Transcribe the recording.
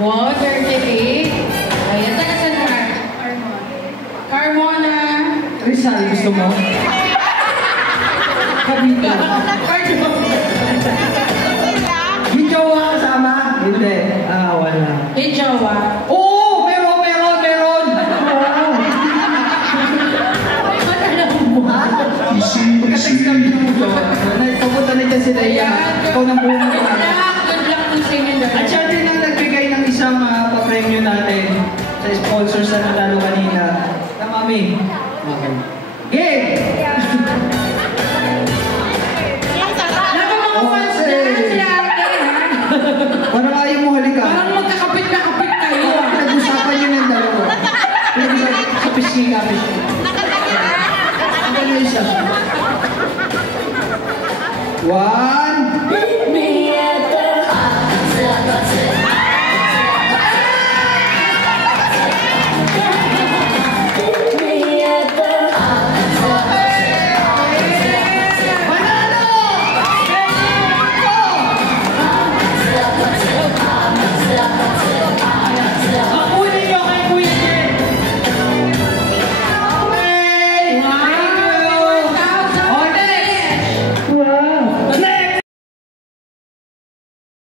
Wow, 38. Ayan, taga saan ka? Carmona. Rizal, gusto mo? Kabita. Yung jowa kasama? Hindi. Ah, wala. Yung jowa? Oo! Meron! Pagka-text kami ng jowa. Papunta na dyan sila yan. Ikaw nang buong Good luck to sing in the at siya din ang nagbigay ng isang pa-premyo natin sa sponsors na natalo kanina. Mami. Okay. Game! Mga fans na si Ate, ha? Parang ayaw mo halika. Parang magkakapit na kapit kayo. Nag-usapan yun yung dalawa. Nag-usapan sa pisngi. Ang gano'n isa. Wow!